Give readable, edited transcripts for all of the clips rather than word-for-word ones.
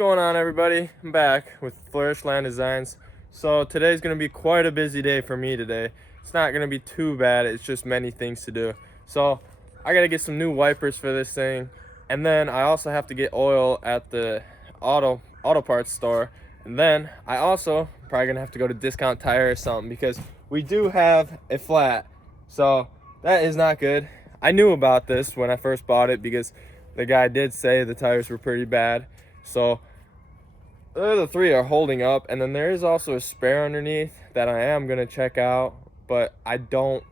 going on, everybody? I'm back with Flourish Land Designs. So today's going to be quite a busy day for me today. It's not going to be too bad, it's just many things to do. So I got to get some new wipers for this thing, and then I also have to get oil at the auto parts store. And then I also probably going to have to go to Discount Tire or something, because we do have a flat. So that is not good. I knew about this when I first bought it because the guy did say the tires were pretty bad. So the three are holding up, and then there is also a spare underneath that I am going to check out, but I don't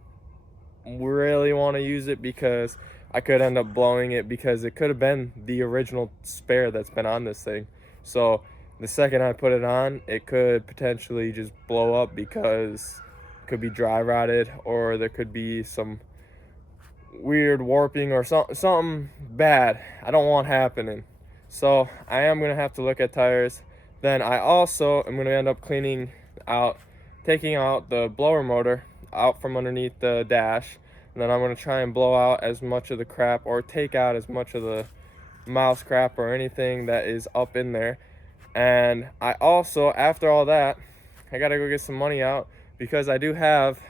really want to use it because I could end up blowing it, because it could have been the original spare that's been on this thing. So the second I put it on, it could potentially just blow up because it could be dry rotted, or there could be some weird warping or something bad I don't want happening. So I am going to have to look at tires. Then I also am going to end up taking out the blower motor out from underneath the dash, and then I'm going to try and blow out as much of the crap, or take out as much of the mouse crap or anything that is up in there. And I also, after all that, I got to go get some money out, because I do have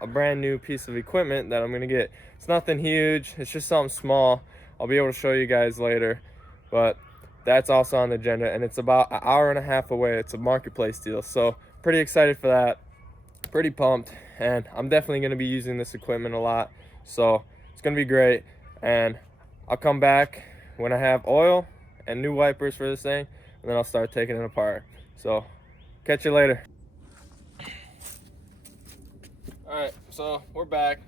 a brand new piece of equipment that I'm going to get. It's nothing huge, it's just something small. I'll be able to show you guys later, but that's also on the agenda, and it's about an hour and a half away. It's a marketplace deal, so pretty excited for that, pretty pumped, and I'm definitely going to be using this equipment a lot, so it's going to be great. And I'll come back when I have oil and new wipers for this thing, and then I'll start taking it apart. So catch you later. Alright, so we're back.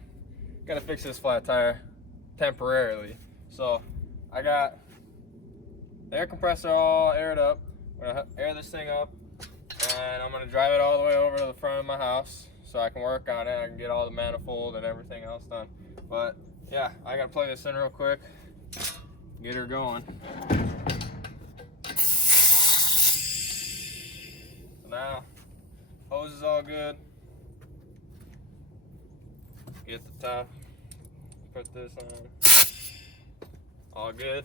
Gotta fix this flat tire temporarily. So I got the air compressor all aired up. I'm gonna air this thing up, and I'm gonna drive it all the way over to the front of my house so I can work on it. I can get all the manifold and everything else done. But yeah, I gotta plug this in real quick, get her going. So now, hose is all good. Get the top, put this on, all good.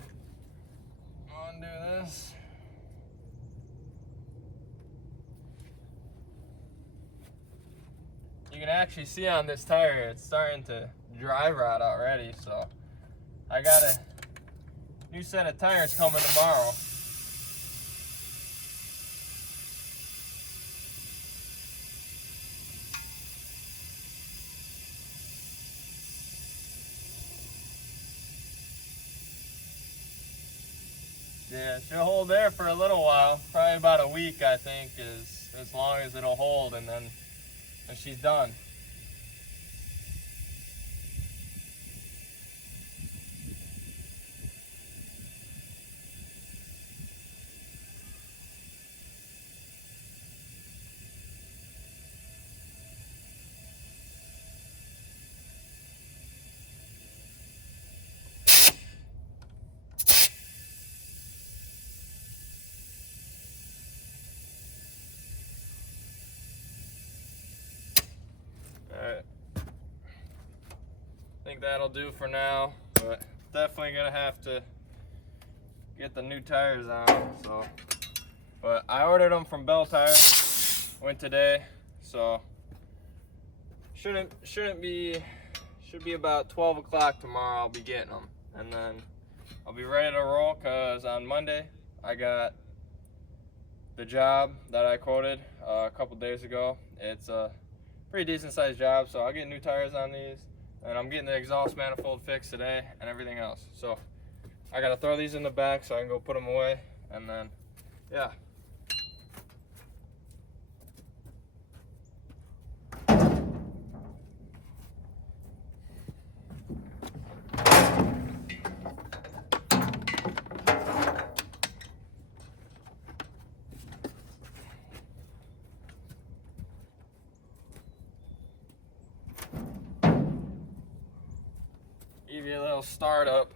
Undo this. You can actually see on this tire, it's starting to dry rot already, so I got a new set of tires coming tomorrow. Yeah, she'll hold there for a little while, probably about a week, I think, is as long as it'll hold, and then she's done. Alright, I think that'll do for now, but definitely gonna have to get the new tires on. So, but I ordered them from Bell Tire, went today, so should be about 12 o'clock tomorrow. I'll be getting them, and then I'll be ready to roll, because on Monday I got the job that I quoted a couple days ago. It's a pretty decent sized job, so I'll get new tires on these, and I'm getting the exhaust manifold fixed today and everything else. So I gotta throw these in the back so I can go put them away, and then yeah. Give you a little startup.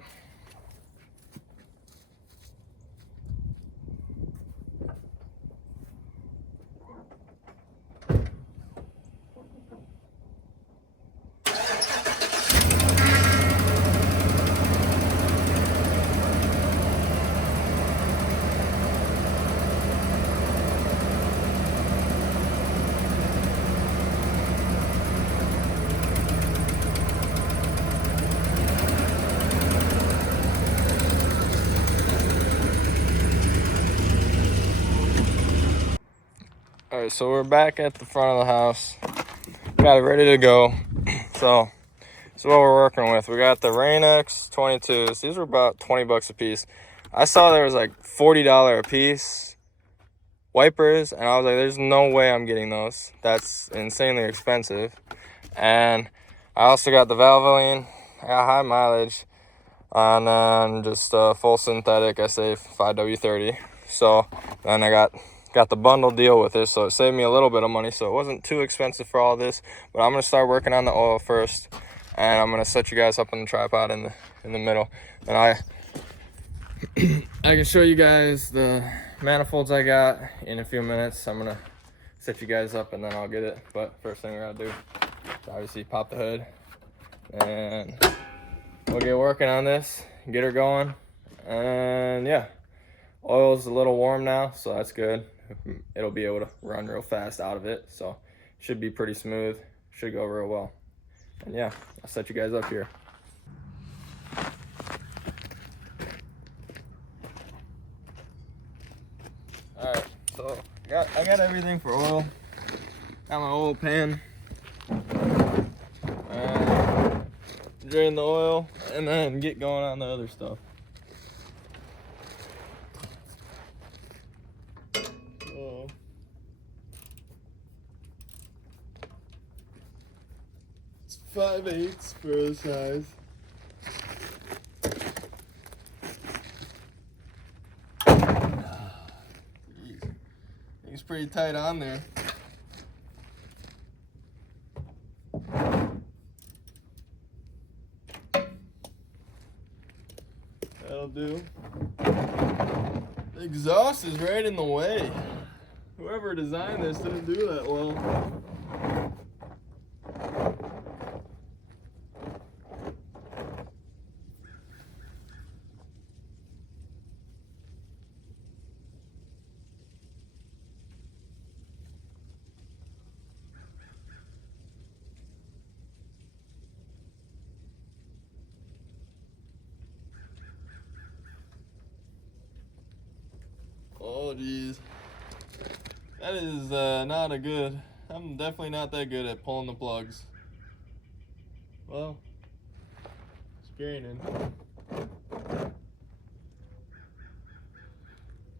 Alright, so we're back at the front of the house. Got it ready to go. So this is what we're working with. We got the Rain-X 22s. These were about 20 bucks a piece. I saw there was like $40 a piece wipers, and I was like, there's no way I'm getting those. That's insanely expensive. And I also got the Valvoline. I got high mileage. And then just full synthetic SA5W30. So then I got the bundle deal with it, so it saved me a little bit of money, so it wasn't too expensive for all this. But I'm gonna start working on the oil first, and I'm gonna set you guys up on the tripod in the middle, and I can show you guys the manifolds I got in a few minutes. I'm gonna set you guys up and then I'll get it. But first thing we're gonna do is obviously pop the hood, and we'll get working on this, get her going. And yeah, oil's a little warm now, so that's good. It'll be able to run real fast out of it, so should be pretty smooth, should go real well. And yeah, I'll set you guys up here. All right, so I got everything for oil. Got my oil pan, and drain the oil, and then get going on the other stuff. It's 5/8 for the size. It's pretty tight on there. That'll do. The exhaust is right in the way. Whoever designed this didn't do that well. Oh geez, that is not a good. I'm definitely not that good at pulling the plugs. Well, it's graining.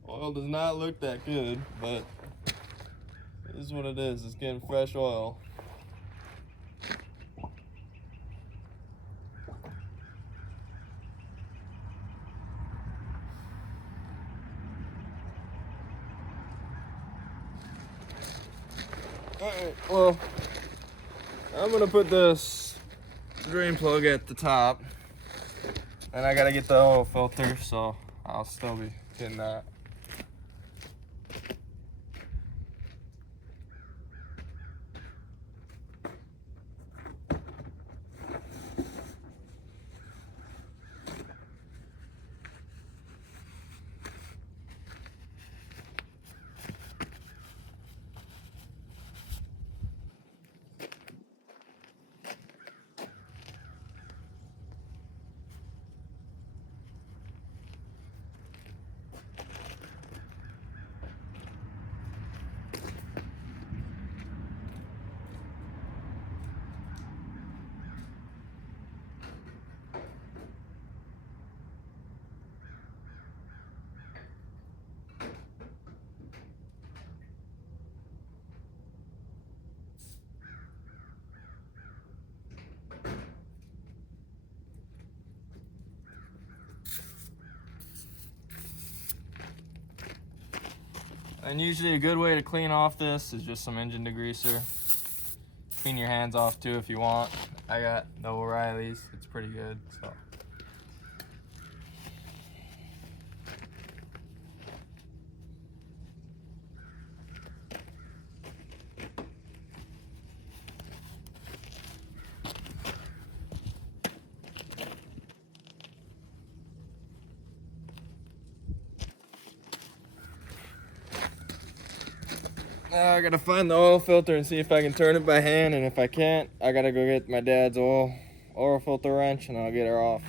Oil does not look that good, but this is what it is. It's getting fresh oil. Alright, well, I'm gonna put this drain plug at the top, and I gotta get the oil filter, so I'll still be getting that. And usually a good way to clean off this is just some engine degreaser. Clean your hands off too if you want. I got the O'Reilly's, it's pretty good. So. Now I gotta find the oil filter and see if I can turn it by hand, and if I can't, I gotta go get my dad's oil filter wrench and I'll get her off.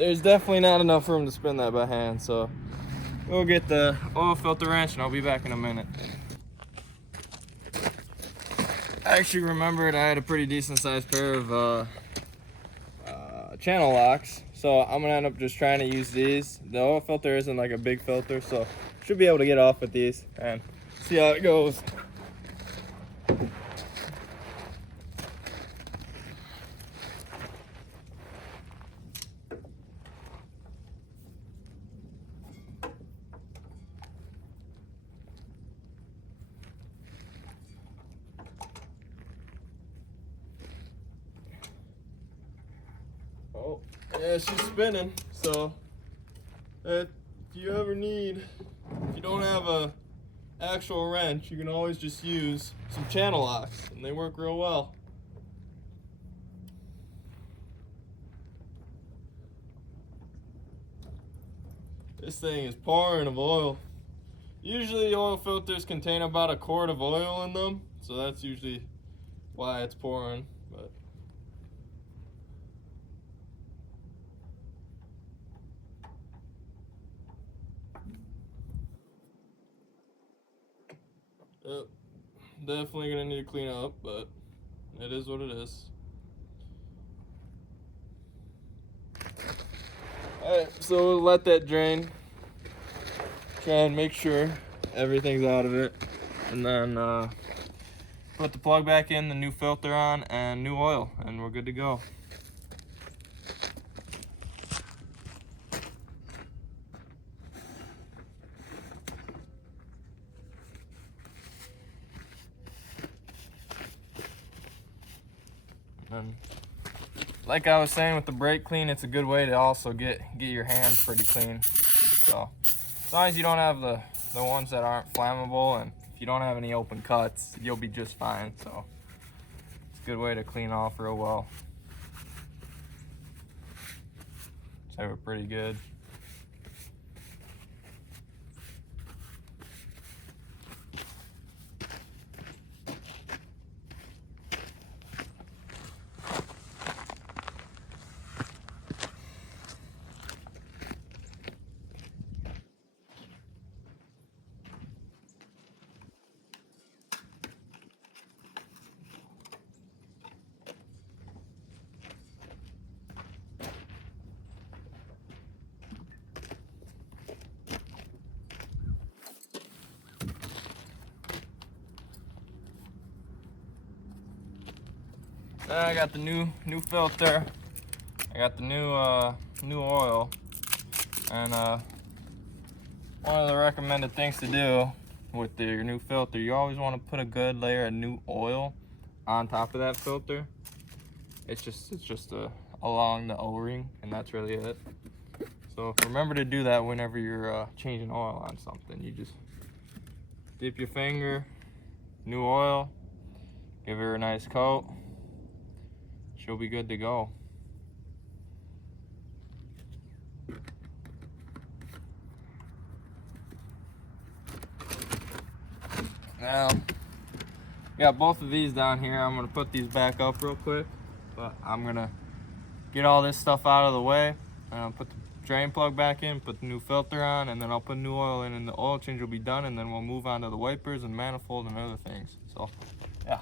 there's definitely not enough room to spin that by hand, so we'll get the oil filter wrench and I'll be back in a minute. I actually remembered I had a pretty decent sized pair of channel locks, so I'm gonna end up just trying to use these. The oil filter isn't like a big filter, so should be able to get off with these and see how it goes. Oh, yeah, she's spinning. So if you don't have a actual wrench, you can always just use some channel locks, and they work real well. This thing is pouring of oil. Usually oil filters contain about a quart of oil in them, so that's usually why it's pouring. But yep, definitely gonna need to clean up, but it is what it is. Alright, so we'll let that drain. Try and make sure everything's out of it. And then put the plug back in, the new filter on, and new oil, and we're good to go. And like I was saying with the brake clean, it's a good way to also get your hands pretty clean. So as long as you don't have the ones that aren't flammable, and if you don't have any open cuts, you'll be just fine. So it's a good way to clean off real well. So we're pretty good. I got the new filter. I got the new oil, and one of the recommended things to do with your new filter, you always want to put a good layer of new oil on top of that filter. It's just along the O-ring, and that's really it. So remember to do that whenever you're changing oil on something. You just dip your finger, new oil, give her a nice coat. She'll be good to go. Now, got both of these down here. I'm gonna put these back up real quick, but I'm gonna get all this stuff out of the way, and I'll put the drain plug back in, put the new filter on, and then I'll put new oil in, and the oil change will be done, and then we'll move on to the wipers and manifold and other things. So, yeah.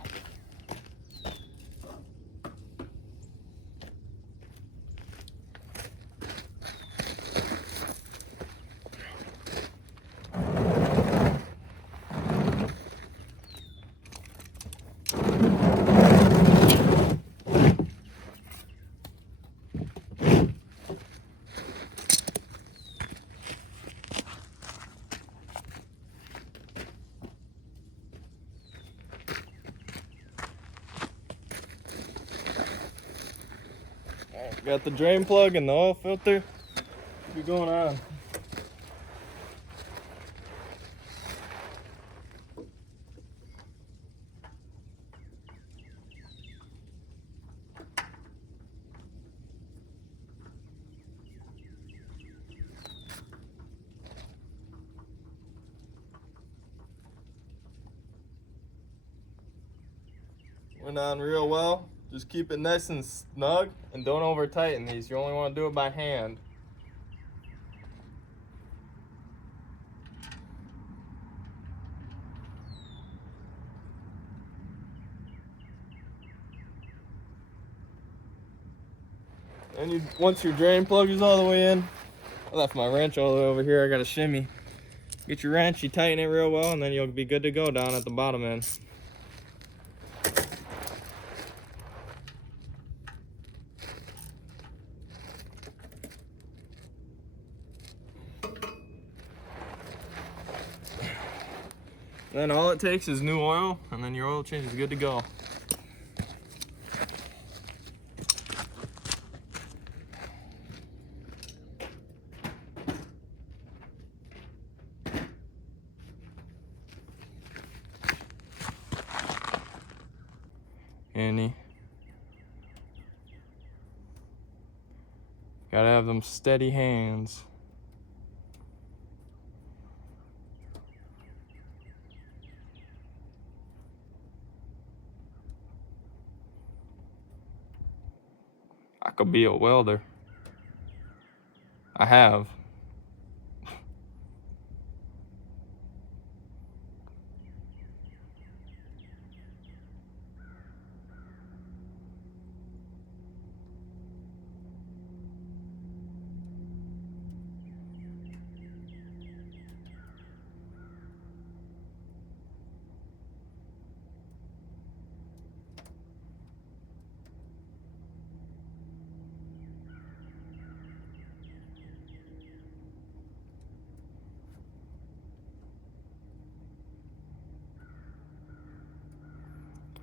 Got the drain plug and the oil filter. What's be going on? Went on real well. Just keep it nice and snug and don't over tighten these. You only want to do it by hand. And once your drain plug is all the way in, I left my wrench all the way over here. I got a shimmy. Get your wrench, you tighten it real well, and then you'll be good to go down at the bottom end. Then all it takes is new oil, and then your oil change is good to go. Annie. Gotta have them steady hands. I could be a welder. I have.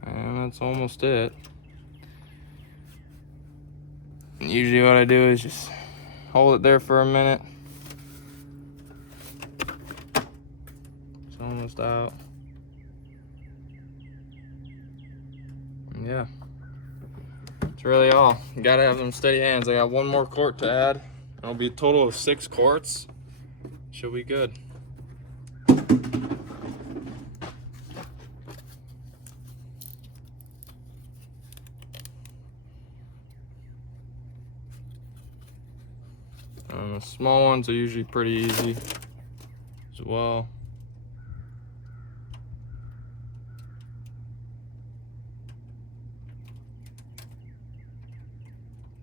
And that's almost it. And usually what I do is just hold it there for a minute. It's almost out. And yeah, that's really all. You gotta have them steady hands. I got one more quart to add. It'll be a total of 6 quarts. Should be good. The small ones are usually pretty easy as well.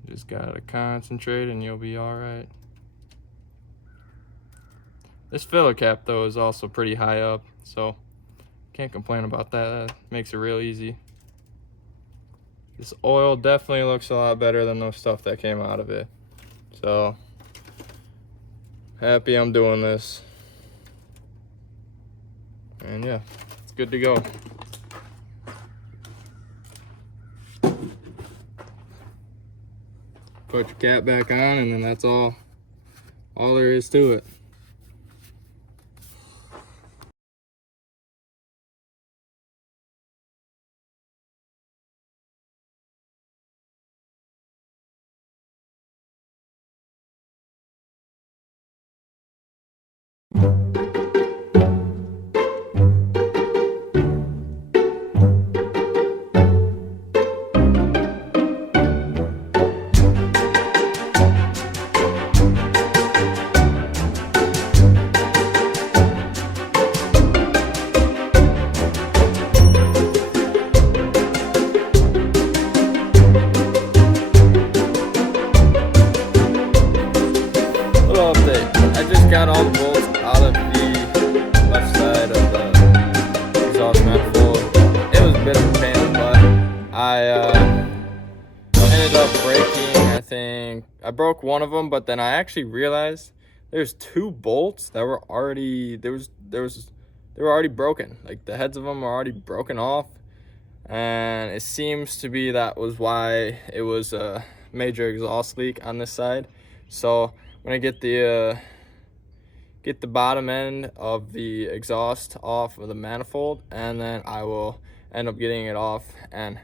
Just gotta concentrate and you'll be all right. This filler cap though is also pretty high up, so can't complain about that. That makes it real easy. This oil definitely looks a lot better than the stuff that came out of it. So happy I'm doing this. And yeah, it's good to go. Put your cap back on and then that's all there is to it. I just got all the bolts out of the left side of the exhaust manifold. It was a bit of a pain in the butt. I ended up breaking, I think, I broke one of them, but then I actually realized there's 2 bolts that were already, they were already broken. Like the heads of them are already broken off. And it seems to be that was why it was a major exhaust leak on this side. So I'm gonna get the bottom end of the exhaust off of the manifold, and then I will end up getting it off, and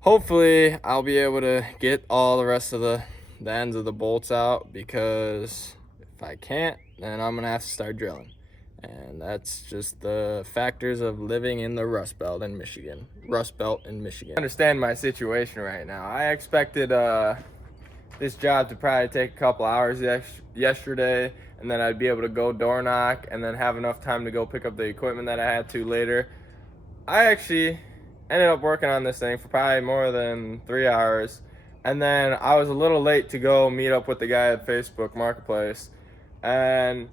hopefully I'll be able to get all the rest of the ends of the bolts out, because if I can't, then I'm gonna have to start drilling. And that's just the factors of living in the Rust Belt in Michigan. I understand my situation right now. I expected this job to probably take a couple hours yesterday, and then I'd be able to go door knock and then have enough time to go pick up the equipment that I had to later. I actually ended up working on this thing for probably more than 3 hours, And then I was a little late to go meet up with the guy at Facebook Marketplace. And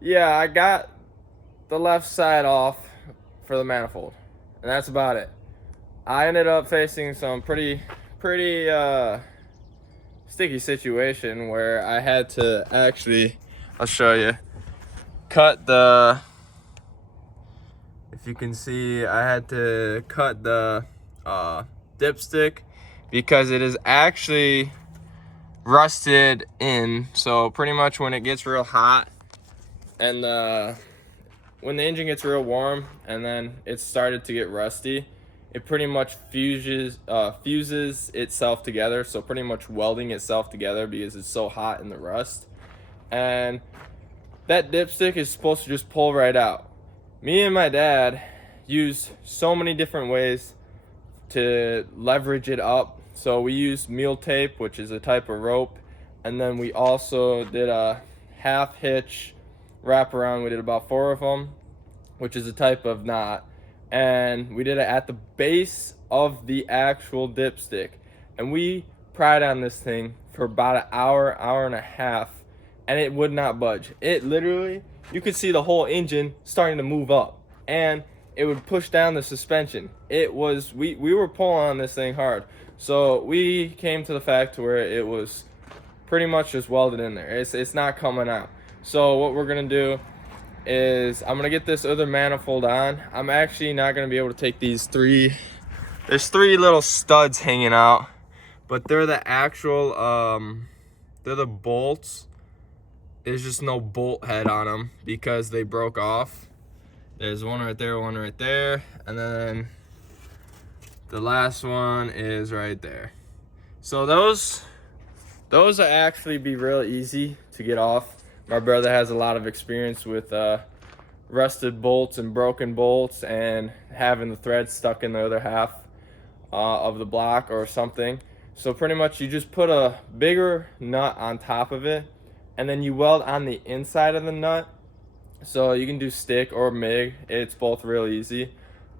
yeah, I got the left side off for the manifold. And that's about it. I ended up facing some pretty sticky situation where I had to actually, I'll show you, cut the, if you can see, I had to cut the dipstick because it is actually rusted in. So pretty much when it gets real hot and when the engine gets real warm and then it started to get rusty, it pretty much fuses itself together. So pretty much welding itself together because it's so hot in the rust. And that dipstick is supposed to just pull right out. Me and my dad used so many different ways to leverage it up. So we used mule tape, which is a type of rope, and then we also did a half hitch wraparound. We did about 4 of them, which is a type of knot, and we did it at the base of the actual dipstick. And we pried on this thing for about an hour and a half, and it would not budge. It literally, you could see the whole engine starting to move up, and it would push down the suspension. It was, we were pulling on this thing hard. So we came to the fact where it was pretty much just welded in there. It's not coming out. So what we're gonna do is I'm gonna get this other manifold on. I'm actually not gonna be able to take these there's 3 little studs hanging out, but they're the actual, they're the bolts. There's just no bolt head on them because they broke off. There's one right there, and then the last one is right there. So those will actually be real easy to get off. My brother has a lot of experience with rusted bolts and broken bolts and having the thread stuck in the other half of the block or something. So pretty much you just put a bigger nut on top of it, and then you weld on the inside of the nut. So you can do stick or MIG, it's both real easy.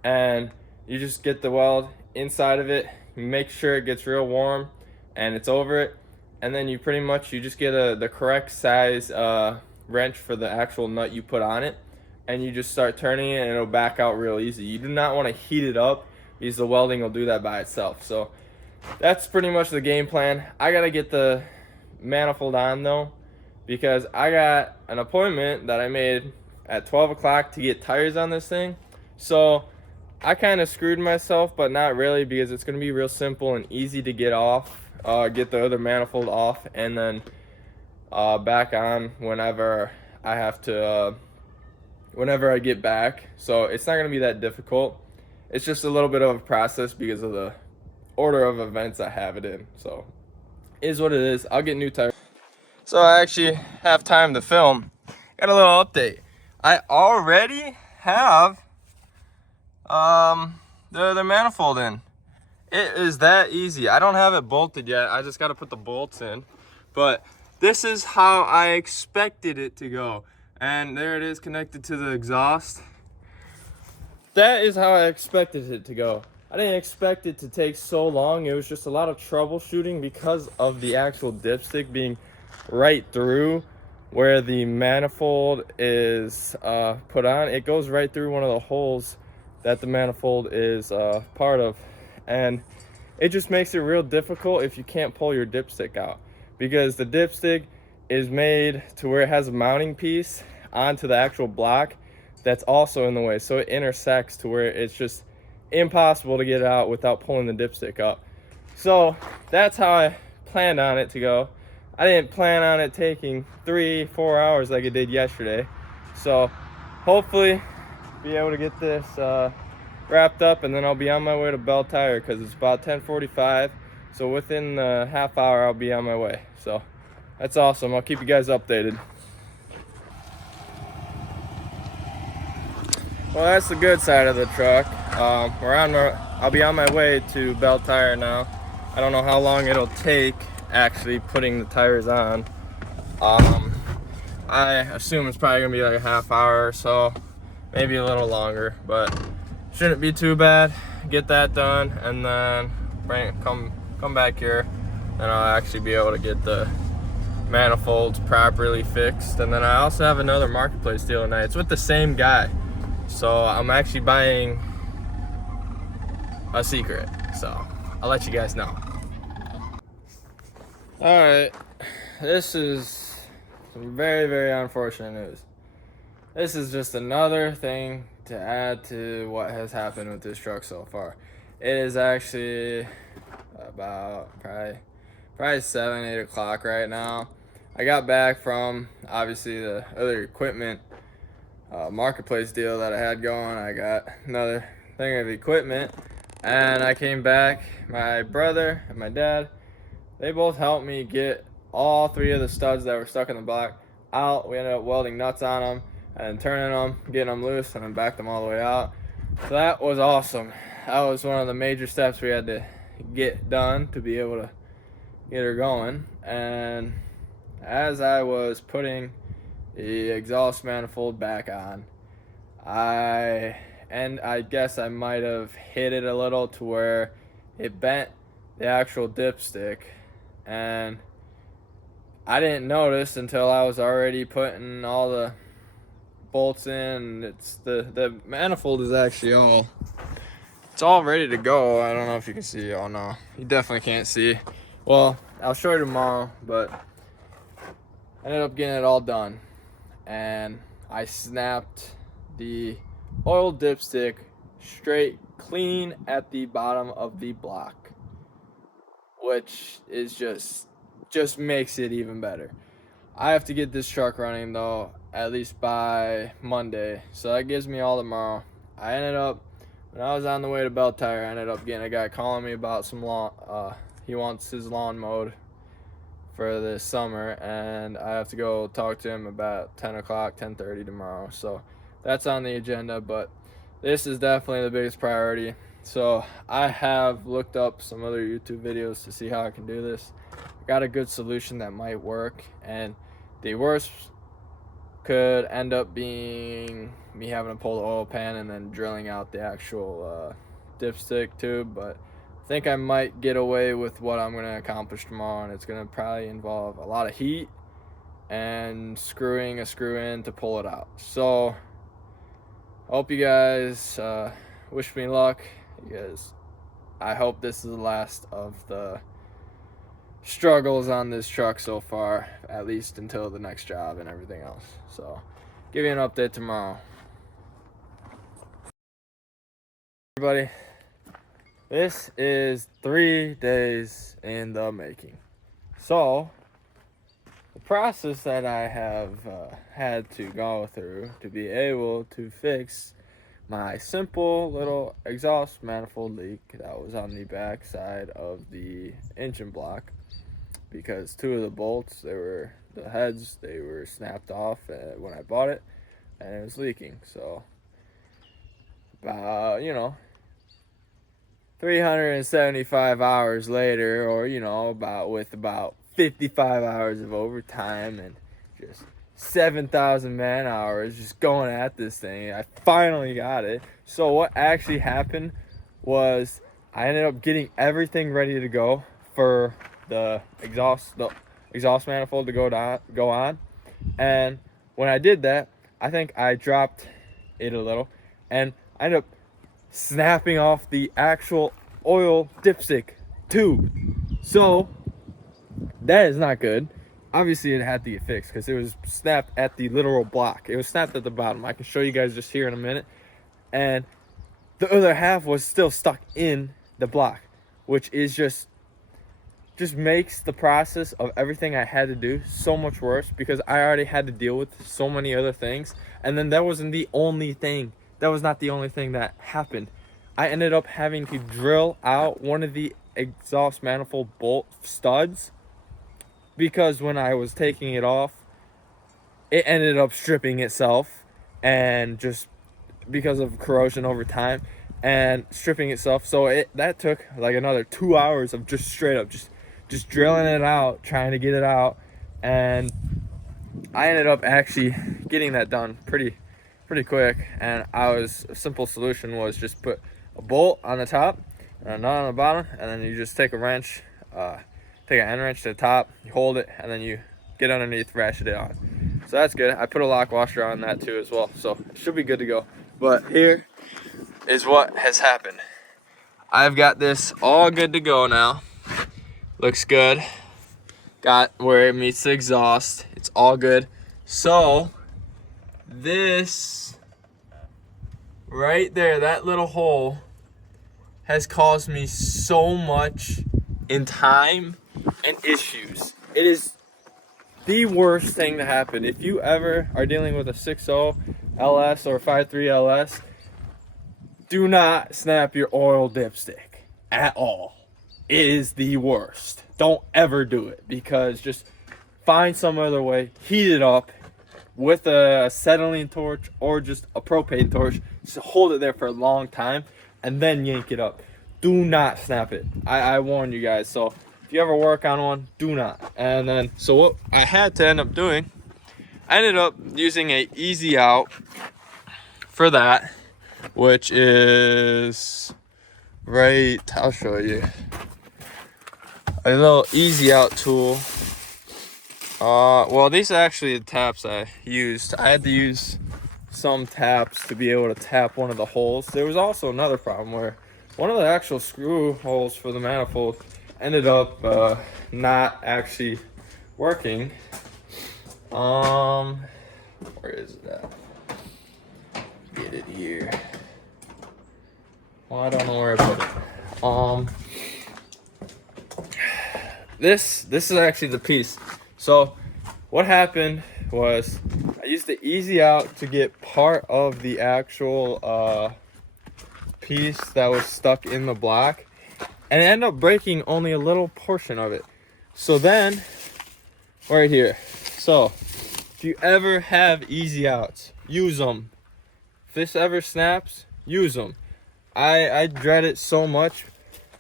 And you just get the weld inside of it, make sure it gets real warm and it's over it. And then you pretty much, you just get the correct size wrench for the actual nut you put on it. And you just start turning it and it'll back out real easy. You do not want to heat it up because the welding will do that by itself. So that's pretty much the game plan. I gotta get the manifold on though, because I got an appointment that I made at 12 o'clock to get tires on this thing. So I kind of screwed myself, but not really, because it's gonna be real simple and easy to get off, get the other manifold off, and then back on whenever I have to, whenever I get back. So it's not gonna be that difficult. It's just a little bit of a process because of the order of events I have it in. So it is what it is. I'll get new tires. So I actually have time to film. Got a little update. I already have the manifold in. It is that easy. I don't have it bolted yet. I just got to put the bolts in. But this is how I expected it to go. And there it is, connected to the exhaust. That is how I expected it to go. I didn't expect it to take so long. It was just a lot of troubleshooting because of the actual dipstick being right through where the manifold is put on. It goes right through one of the holes that the manifold is part of, and it just makes it real difficult if you can't pull your dipstick out, because the dipstick is made to where it has a mounting piece onto the actual block that's also in the way, so it intersects to where it's just impossible to get it out without pulling the dipstick up. So that's how I planned on it to go. I didn't plan on it taking 3-4 hours like it did yesterday. So hopefully be able to get this wrapped up, and then I'll be on my way to Bell Tire because it's about 10:45. So within the half hour I'll be on my way. So that's awesome. I'll keep you guys updated. Well, that's the good side of the truck. I'll be on my way to Bell Tire now. I don't know how long it'll take actually putting the tires on. I assume it's probably gonna be like a half hour or so, maybe a little longer, but shouldn't be too bad. Get that done and then come come back here, and I'll actually be able to get the manifolds properly fixed. And then I also have another marketplace deal tonight. It's with the same guy, so I'm actually buying a secret, so I'll let you guys know. All right, this is some very, very unfortunate news. This is just another thing to add to what has happened with this truck so far. It is actually about probably 7, 8 o'clock right now. I got back from obviously the other equipment marketplace deal that I had going. I got another thing of equipment, and I came back. My brother and my dad, they both helped me get all 3 of the studs that were stuck in the block out. We ended up welding nuts on them and turning them, getting them loose, and then backed them all the way out. So that was awesome. That was one of the major steps we had to get done to be able to get her going. And as I was putting the exhaust manifold back on, I guess I might have hit it a little to where it bent the actual dipstick, and I didn't notice until I was already putting all the bolts in. It's the manifold is actually it's all ready to go. I don't know if you can see. Oh no, you definitely can't see. Well, I'll show you tomorrow, but I ended up getting it all done, and I snapped the oil dipstick straight clean at the bottom of the block, which is just makes it even better. I have to get this truck running though at least by Monday, so that gives me all tomorrow. I ended up, when I was on the way to Bell Tire, I ended up getting a guy calling me about some lawn. He wants his lawn mowed for this summer, and I have to go talk to him about 10 o'clock, 10:30 tomorrow. So that's on the agenda, but this is definitely the biggest priority. So I have looked up some other YouTube videos to see how I can do this. Got a good solution that might work, and the worst could end up being me having to pull the oil pan and then drilling out the actual dipstick tube. But I think I might get away with what I'm going to accomplish tomorrow, and it's going to probably involve a lot of heat and screwing a screw in to pull it out. So I hope you guys wish me luck, because I hope this is the last of the struggles on this truck so far, at least until the next job and everything else. So give you an update tomorrow. Everybody, this is 3 days in the making. So the process that I have had to go through to be able to fix my simple little exhaust manifold leak that was on the back side of the engine block, because 2 of the bolts, the heads, they were snapped off when I bought it, and it was leaking. So about 375 hours later, or about 55 hours of overtime and just 7,000 man hours just going at this thing, I finally got it. So what actually happened was I ended up getting everything ready to go for the exhaust manifold to go on. And when I did that, I think I dropped it a little, and I ended up snapping off the actual oil dipstick tube. So that is not good. Obviously it had to get fixed because it was snapped at the literal block. It was snapped at the bottom. I can show you guys just here in a minute. And the other half was still stuck in the block, which is just makes the process of everything I had to do so much worse, because I already had to deal with so many other things. And then that wasn't the only thing. That was not the only thing that happened. I ended up having to drill out one of the exhaust manifold bolt studs, because when I was taking it off, it ended up stripping itself, and just because of corrosion over time and stripping itself. So that took like another 2 hours of just straight up just drilling it out, trying to get it out. And I ended up actually getting that done pretty quick. And a simple solution was just put a bolt on the top and a nut on the bottom, and then you just take a wrench take an end wrench to the top, you hold it, and then you get underneath, ratchet it on. So that's good. I put a lock washer on that too as well, so it should be good to go. But here is what has happened. I've got this all good to go now. Looks good. Got where it meets the exhaust. It's all good. So this right there, that little hole, has caused me so much in time and issues. It is the worst thing to happen. If you ever are dealing with a 6.0 LS or 5.3 LS, do not snap your oil dipstick at all. It is the worst. Don't ever do it, because just find some other way, heat it up with a acetylene torch or just a propane torch. Just hold it there for a long time and then yank it up. Do not snap it. I warn you guys. So if you ever work on one, do not. And then, so what I had to end up doing, I ended up using a easy out for that, which is right, I'll show you. A little easy out tool. Well, these are actually the taps I used. I had to use some taps to be able to tap one of the holes. There was also another problem where one of the actual screw holes for the manifold ended up not actually working. Where is it at? Get it here. Well, I don't know where I put it. This is actually the piece. So what happened was I used the easy out to get part of the actual piece that was stuck in the block, and it ended up breaking only a little portion of it. So then, right here. So if you ever have easy outs, use them. If this ever snaps, use them. I dread it so much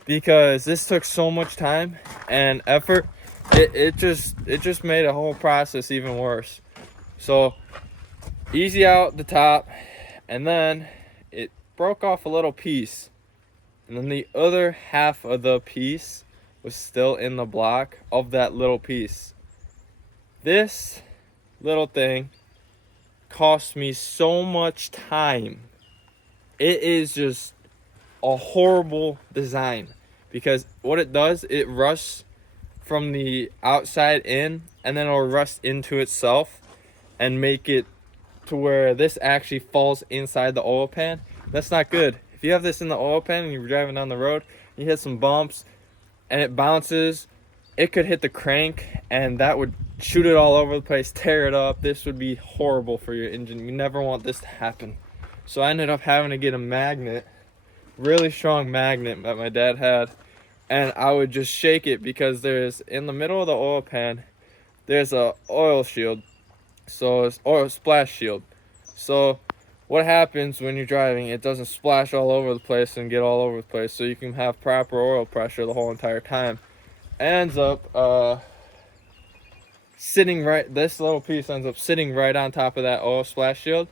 because this took so much time and effort. It just made the whole process even worse. So easy out the top, and then it broke off a little piece, and then the other half of the piece was still in the block of that little piece. This little thing cost me so much time. It is just a horrible design, because what it does, it rusts from the outside in, and then it'll rust into itself and make it to where this actually falls inside the oil pan. That's not good. If you have this in the oil pan and you're driving down the road, you hit some bumps and it bounces, it could hit the crank and that would shoot it all over the place, tear it up. This would be horrible for your engine. You never want this to happen. So I ended up having to get a magnet, really strong magnet that my dad had, and I would just shake it, because there's, in the middle of the oil pan, there's a oil shield, so it's oil splash shield. So what happens when you're driving, it doesn't splash all over the place and get all over the place, so you can have proper oil pressure the whole entire time. Ends up sitting right, this little piece ends up sitting right on top of that oil splash shield,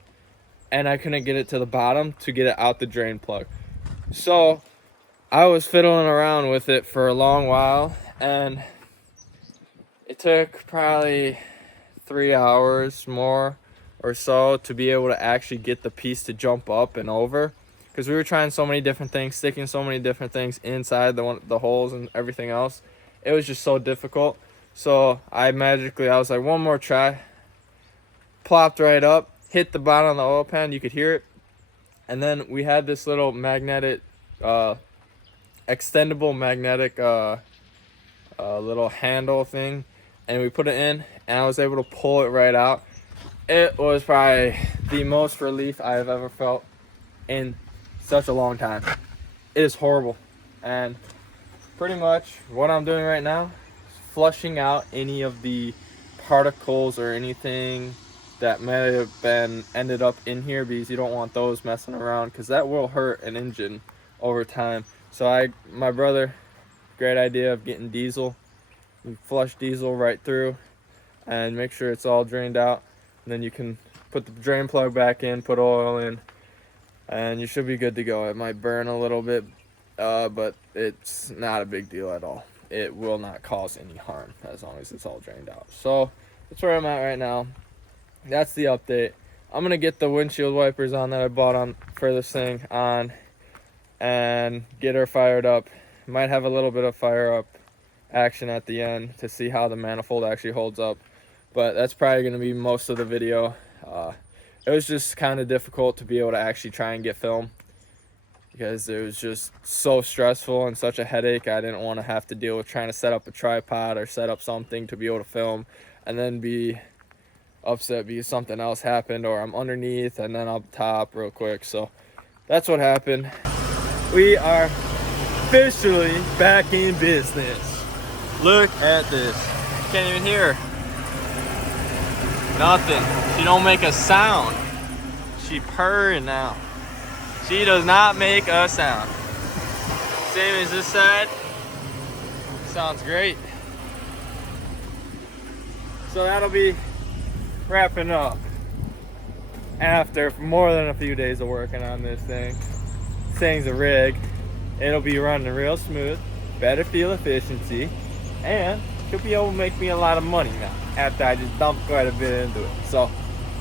and I couldn't get it to the bottom to get it out the drain plug. So I was fiddling around with it for a long while, and it took probably 3 hours more or so to be able to actually get the piece to jump up and over, because we were trying so many different things, sticking so many different things inside the holes and everything else. It was just so difficult. So I was like, one more try, plopped right up, hit the bottom of the oil pan, you could hear it. And then we had this little magnetic extendable magnetic little handle thing, and we put it in, and I was able to pull it right out. It was probably the most relief I have ever felt in such a long time. It is horrible, and pretty much what I'm doing right now is flushing out any of the particles or anything that may have been ended up in here, because you don't want those messing around, because that will hurt an engine over time. So my brother, great idea of getting diesel. You flush diesel right through and make sure it's all drained out, and then you can put the drain plug back in, put oil in, and you should be good to go. It might burn a little bit, but it's not a big deal at all. it will not cause any harm as long as it's all drained out. So that's where I'm at right now. That's the update. I'm gonna get the windshield wipers on that I bought on for this thing on and get her fired up. Might have a little bit of fire up action at the end to see how the manifold actually holds up, but that's probably going to be most of the video. It was just kind of difficult to be able to actually try and get film because it was just so stressful and such a headache. I didn't want to have to deal with trying to set up a tripod or set up something to be able to film and then be upset because something else happened, or I'm underneath and then up top real quick. So that's what happened. We are officially back in business. Look at this. Can't even hear her. Nothing. She don't make a sound. She purring now. She does not make a sound. Same as this side. Sounds great. So that'll be wrapping up after more than a few days of working on this thing. This thing's a rig. It'll be running real smooth, better fuel efficiency, and she'll be able to make me a lot of money now after I just dumped quite a bit into it. So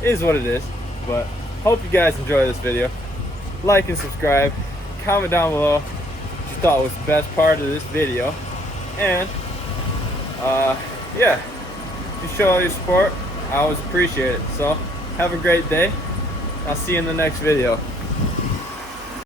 it is what it is. But hope you guys enjoy this video. Like and subscribe. Comment down below what you thought was the best part of this video. And yeah, if you show all your support, I always appreciate it. So have a great day. I'll see you in the next video.